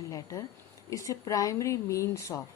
letter is a primary means of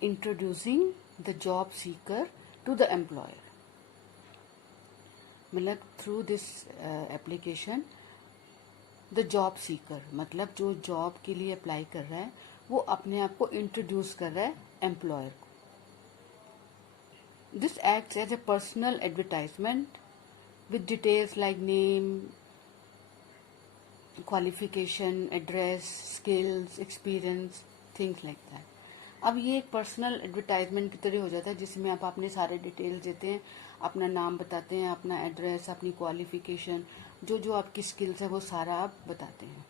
introducing the job seeker to the employer. मतलब through this application the job seeker, मतलब जो job के लिए apply कर रहा है वो अपने आप को इंट्रोड्यूस कर रहा है एम्प्लॉयर को. This acts as a personal advertisement with details like name, qualification, address, skills, experience, things like that. अब ये एक पर्सनल एडवर्टाइजमेंट की तरह हो जाता है जिसमें आप अपने सारे डिटेल्स देते हैं, अपना नाम बताते हैं, अपना एड्रेस, अपनी क्वालिफिकेशन, जो जो आपकी स्किल्स है वो सारा आप बताते हैं.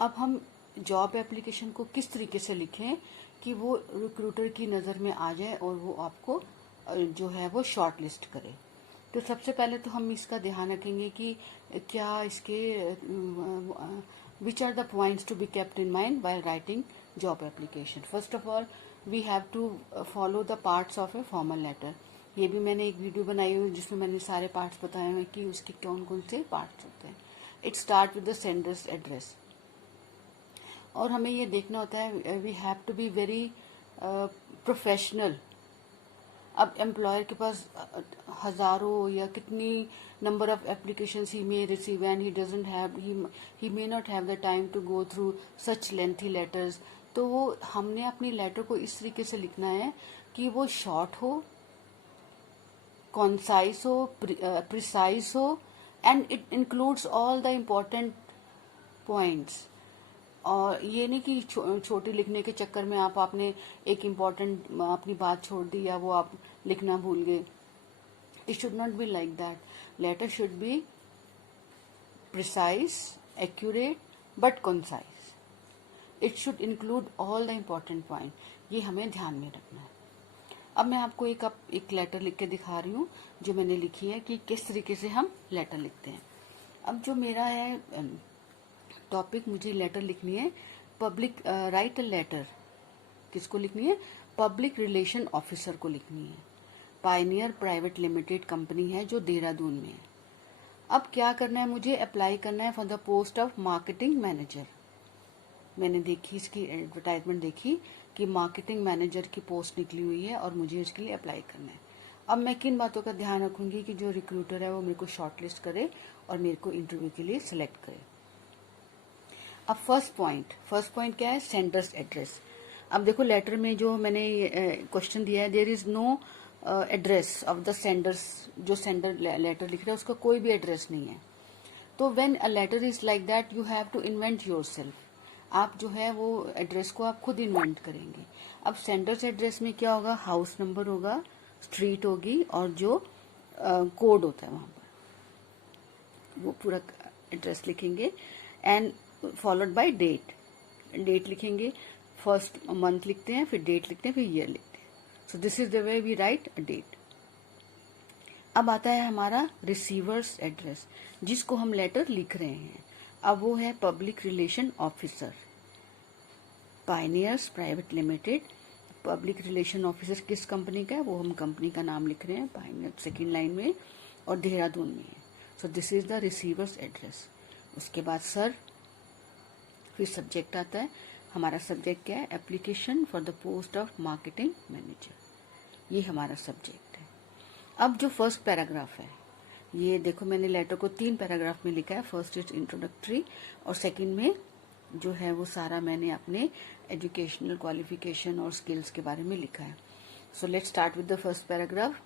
अब हम जॉब एप्लीकेशन को किस तरीके से लिखें कि वो रिक्रूटर की नज़र में आ जाए और वो आपको जो है वो शॉर्ट लिस्ट करे. तो सबसे पहले तो हम इसका ध्यान रखेंगे कि क्या इसके which are the points to be kept in mind while writing job application. First of all we have to follow the parts of a formal letter. ये भी मैंने एक वीडियो बनाई हुई जिसमें मैंने सारे पार्ट्स बताए हुए कि उसके कौन कौन से पार्ट्स होते हैं. It start with the sender's address. और हमें ये देखना होता है we have to be very professional. अब एम्प्लॉयर के पास हजारों या कितनी number of applications he may receive and he doesn't have he may not have the time to go through such lengthy letters. तो वो हमने अपनी लेटर को इस तरीके से लिखना है कि वो शॉर्ट हो, कॉन्साइज हो, प्रिसाइज हो and it includes all the important points. और ये नहीं कि छोटी लिखने के चक्कर में आपने एक इम्पॉर्टेंट अपनी बात छोड़ दी या वो आप लिखना भूल गए. It should not be like that. Letter should be precise, accurate but concise. It should include all the important point. ये हमें ध्यान में रखना है. अब मैं आपको एक लेटर लिख के दिखा रही हूँ जो मैंने लिखी है कि किस तरीके से हम लेटर लिखते हैं. अब जो मेरा है टॉपिक, मुझे लेटर लिखनी है पब्लिक राइट अ लेटर. किसको लिखनी है? पब्लिक रिलेशन ऑफिसर को लिखनी है. पायनियर प्राइवेट लिमिटेड कंपनी है जो देहरादून में है. अब क्या करना है, मुझे अप्लाई करना है for the post of marketing manager. मैंने देखी इसकी एडवर्टाइजमेंट देखी कि मार्केटिंग मैनेजर की पोस्ट निकली हुई है और मुझे इसके लिए अप्लाई करना है. अब मैं किन बातों का ध्यान रखूंगी कि जो रिक्रूटर है वो मेरे को शॉर्टलिस्ट करे और मेरे को इंटरव्यू के लिए सिलेक्ट करे. अब फर्स्ट पॉइंट क्या है? Sender's address. अब देखो लेटर में जो मैंने क्वेश्चन दिया है, there is no address of the senders. जो सेंडर लेटर लिख रहा है उसका कोई भी एड्रेस नहीं है. तो when a letter is like that you have to invent yourself. आप जो है वो एड्रेस को आप खुद इन्वेंट करेंगे. अब सेंडर्स एड्रेस में क्या होगा? हाउस नंबर होगा, स्ट्रीट होगी और जो कोड होता है वहां पर वो पूरा एड्रेस लिखेंगे and followed by date. Date लिखेंगे, फर्स्ट मंथ लिखते हैं, फिर डेट लिखते हैं, फिर ईयर लिखते हैं. So this is the way we write a date. अब आता है हमारा रिसीवर्स एड्रेस जिसको हम लेटर लिख रहे हैं. अब वो है public relation officer, pioneers private limited. Public relation officer किस कंपनी का है वो हम कंपनी का नाम लिख रहे हैं, पायनियर सेकेंड लाइन में, और देहरादून में है. सो this is the receiver's address. उसके बाद सर, फिर सब्जेक्ट आता है. हमारा सब्जेक्ट क्या है? Application for the post of marketing manager. ये हमारा सब्जेक्ट है. अब जो फर्स्ट पैराग्राफ है, ये देखो मैंने लेटर को 3 पैराग्राफ में लिखा है. फर्स्ट इज इंट्रोडक्टरी और सेकंड में जो है वो सारा मैंने अपने एजुकेशनल क्वालिफिकेशन और स्किल्स के बारे में लिखा है. So let's start with the first paragraph.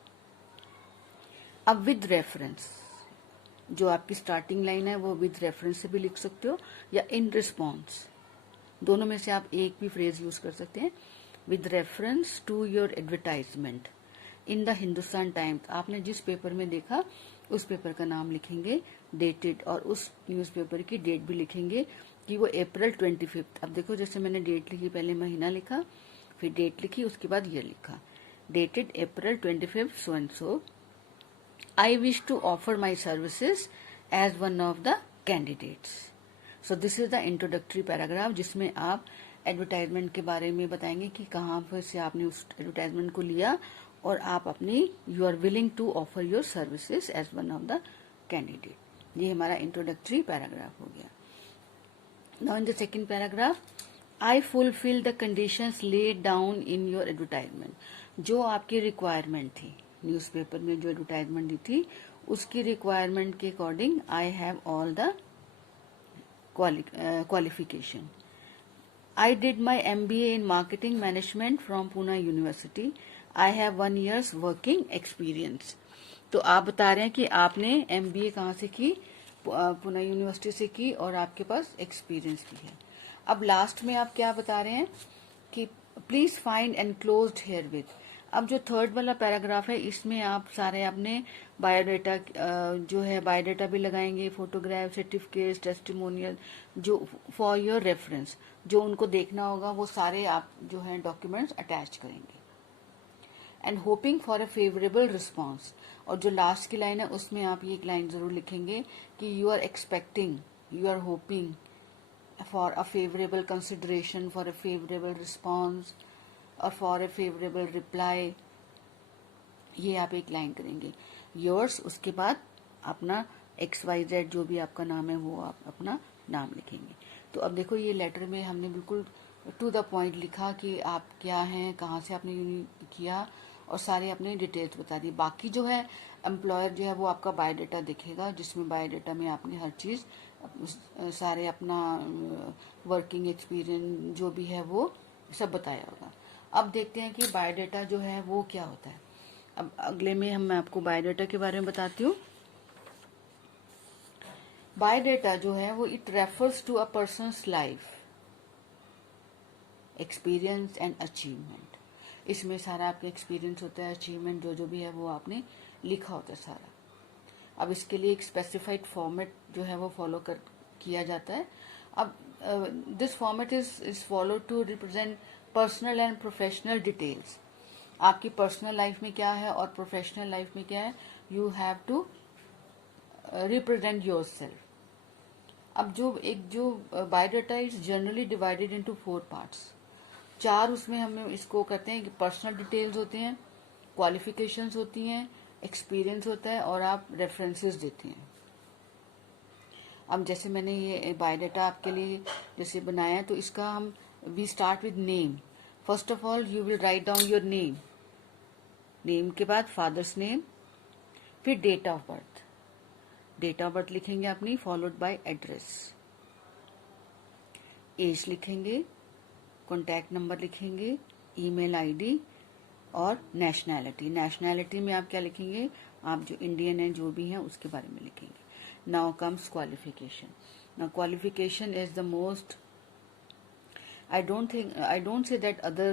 अब विद रेफरेंस, जो आपकी स्टार्टिंग लाइन है वो विद रेफरेंस से भी लिख सकते हो या इन रिस्पॉन्स. दोनों में से आप एक भी फ्रेज यूज कर सकते हैं. With reference to your advertisement in the Hindustan Times. आपने जिस पेपर में देखा उस पेपर का नाम लिखेंगे, डेटेड, और उस न्यूज़पेपर की डेट भी लिखेंगे कि वो अप्रैल 25. अब देखो जैसे मैंने डेट लिखी, पहले महीना लिखा, फिर डेट लिखी, उसके बाद ईयर लिखा. Dated April 25 so and so. I wish to offer my services as one of the candidates. So this is the introductory paragraph जिसमें आप एडवर्टाइजमेंट के बारे में बताएंगे कि कहाँ पर से आपने उस एडवर्टाइजमेंट को लिया और आप अपनी you are willing to offer your services as one of the candidate. ये हमारा इंट्रोडक्टरी पैराग्राफ हो गया. Now in the second paragraph, I fulfill the conditions laid down in your advertisement. जो आपकी रिक्वायरमेंट थी न्यूज़पेपर में, जो एडवर्टाइजमेंट दी थी उसकी रिक्वायरमेंट के according I have all the qualification. I did my MBA in marketing management from Pune University. I have 1 year's working experience. तो आप बता रहे हैं कि आपने MBA कहाँ से की, पुणे यूनिवर्सिटी से की, और आपके पास एक्सपीरियंस भी है. अब लास्ट में आप क्या बता रहे हैं कि please find enclosed herewith. अब जो थर्ड वाला पैराग्राफ है इसमें आप सारे अपने बायोडाटा जो है बायोडाटा भी लगाएंगे, फोटोग्राफ, सर्टिफिकेट, टेस्टिमोनियल, जो फॉर योर रेफरेंस, जो उनको देखना होगा वो सारे आप जो है डॉक्यूमेंट्स अटैच करेंगे. And hoping for a favourable response. और जो लास्ट की लाइन है उसमें आप ये एक लाइन जरूर लिखेंगे कि you are expecting, you are hoping for a favorable consideration, for a favorable response or for a favorable reply. ये आप एक लाइन करेंगे. yours, उसके बाद अपना XYZ जो भी आपका नाम है वो आप अपना नाम लिखेंगे. तो अब देखो ये लेटर में हमने बिल्कुल टू द पॉइंट लिखा कि आप क्या हैं, कहाँ से आपने किया, और सारे अपने डिटेल्स बता दी. बाकी जो है एम्प्लॉयर जो है वो आपका बायोडाटा दिखेगा, जिसमें बायोडाटा में आपने हर चीज़ सारे अपना वर्किंग एक्सपीरियंस जो भी है वो सब बताया होगा. अब देखते हैं कि बायोडाटा जो है वो क्या होता है. अब अगले में मैं आपको बायोडाटा के बारे में बताती हूँ. बायोडाटा जो है वो it refers to a person's life experience and achievement. इसमें सारा आपका एक्सपीरियंस होता है, अचीवमेंट जो भी है वो आपने लिखा होता है सारा. अब इसके लिए एक स्पेसिफाइड फॉर्मेट जो है वो फॉलो किया जाता है. अब this format is follow to represent personal and professional details. आपकी पर्सनल लाइफ में क्या है और प्रोफेशनल लाइफ में क्या है, you have to represent yourself. अब जो biodata is generally divided into 4 parts. 4 उसमें हम इसको करते हैं कि पर्सनल डिटेल्स होते हैं, क्वालिफिकेशंस होती हैं, एक्सपीरियंस होता है, और आप रेफरेंसेस देते हैं. अब जैसे मैंने ये बायोडाटा आपके लिए जैसे बनाया है तो इसका हम we start with name. First of all you will write down your name. Name के बाद फादर्स नेम, फिर date of birth. Date of birth लिखेंगे अपनी, फॉलोड बाय एड्रेस. एज लिखेंगे, कॉन्टैक्ट नंबर लिखेंगे, ईमेल आईडी, और नेशनैलिटी. नेशनैलिटी में आप क्या लिखेंगे, आप जो इंडियन हैं जो भी हैं उसके बारे में लिखेंगे. Now comes qualification. Now qualification is the most, I don't say that other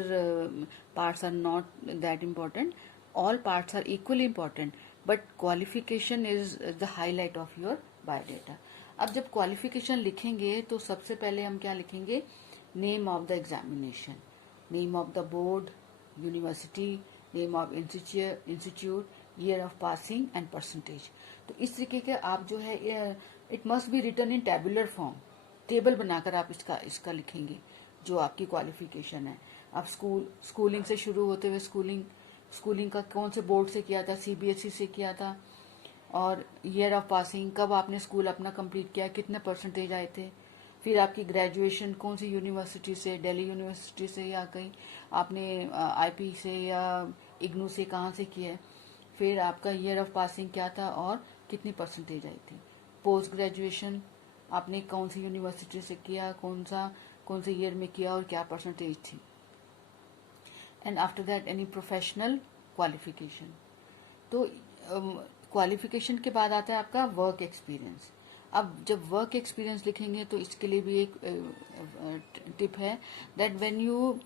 parts are not that important. All parts are equally important, but qualification is the highlight of your biodata. अब जब qualification लिखेंगे तो सबसे पहले हम क्या लिखेंगे, name of the examination, name of the board, university, name of institute, year of passing and percentage. तो इस तरीके के आप जो है it must be written in tabular form. Table बनाकर आप इसका लिखेंगे जो आपकी क्वालिफिकेशन है. आप स्कूलिंग से शुरू होते हुए स्कूलिंग का कौन से बोर्ड से किया था, CBSE से किया था, और ईयर ऑफ पासिंग कब आपने स्कूल अपना कंप्लीट किया, कितने परसेंटेज आए थे. फिर आपकी ग्रेजुएशन कौन सी यूनिवर्सिटी से, दिल्ली यूनिवर्सिटी से या कहीं आपने IP से या इग्नू से कहाँ से किया है. फिर आपका ईयर ऑफ पासिंग क्या था और कितनी परसेंटेज आई थी. पोस्ट ग्रेजुएशन आपने कौन सी यूनिवर्सिटी से किया, कौन से ईयर में किया और क्या परसेंटेज थी. And after that any professional qualification. तो क्वालिफिकेशन के बाद आता है आपका वर्क एक्सपीरियंस. अब जब वर्क एक्सपीरियंस लिखेंगे तो इसके लिए भी एक टिप है that when you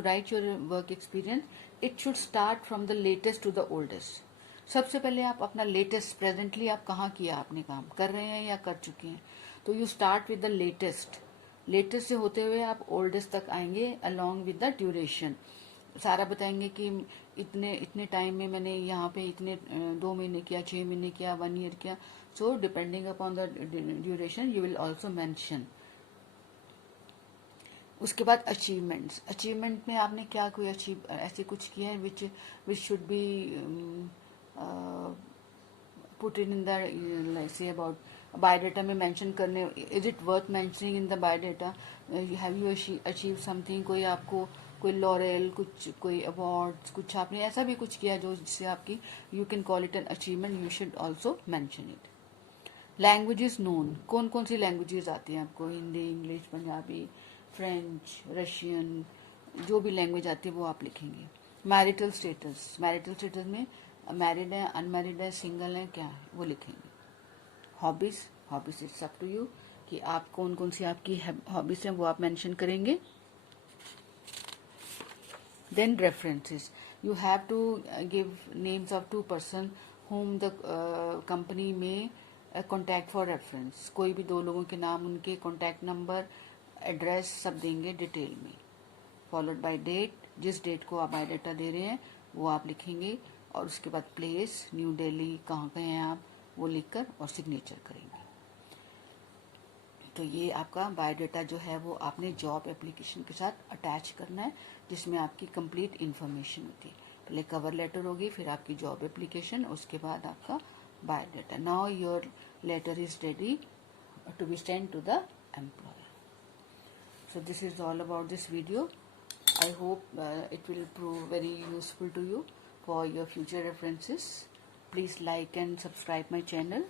write your work experience it should start from the latest to the oldest. सबसे पहले आप अपना लेटेस्ट, प्रेजेंटली आप कहाँ किया आपने काम, कर रहे हैं या कर चुके हैं, तो you start with the latest से होते हुए आप ओल्डेस्ट तक आएंगे अलोंग विद द ड्यूरेशन. सारा बताएंगे कि इतने टाइम में मैंने यहाँ पे इतने 2 महीने किया, 6 महीने किया, 1 ईयर किया. So depending upon the duration you will also mention. उसके बाद अचीवमेंट में आपने क्या कोई ऐसे कुछ किया है which should be put in the say about biodata में मेंशन करने, is it worth mentioning in the biodata, have you achieve something, कोई आपको कोई लॉरेल, कुछ कोई अवार्ड्स, कुछ आपने ऐसा भी कुछ किया जो जिससे आपकी you can call it an achievement, you should also mention it. Languages known, कौन कौन सी लैंग्वेजेस आती हैं आपको, Hindi, English, Punjabi, French, Russian, जो भी लैंग्वेज आती है वो आप लिखेंगे। मैरिटल स्टेटस, मैरिटल स्टेटस में मैरिड है, अनमैरिड है, सिंगल है, क्या है वो लिखेंगे। Hobbies, hobbies it's up to you कि आप कौन कौन सी आपकी हॉबीज हैं वो आप मेंशन करेंगे। Then references, you have to give names of two person whom the company may contact for reference। कोई भी दो लोगों के नाम, उनके कॉन्टैक्ट नंबर, एड्रेस सब देंगे डिटेल में। फॉलोड बाय डेट, जिस डेट को आप बायोडाटा दे रहे हैं वो आप लिखेंगे, और उसके बाद प्लेस, न्यू दिल्ली, कहाँ गए हैं आप, वो लिखकर और सिग्नेचर करेंगे। तो ये आपका बायोडाटा जो है वो आपने जॉब एप्लीकेशन के साथ अटैच करना है, जिसमें आपकी कंप्लीट इन्फॉर्मेशन होती है। पहले कवर लेटर होगी, फिर आपकी जॉब एप्लीकेशन, उसके बाद आपका biodata. Now your letter is ready to be send to the employer. So this is all about this video. I hope it will prove very useful to you for your future references. Please like and subscribe my channel.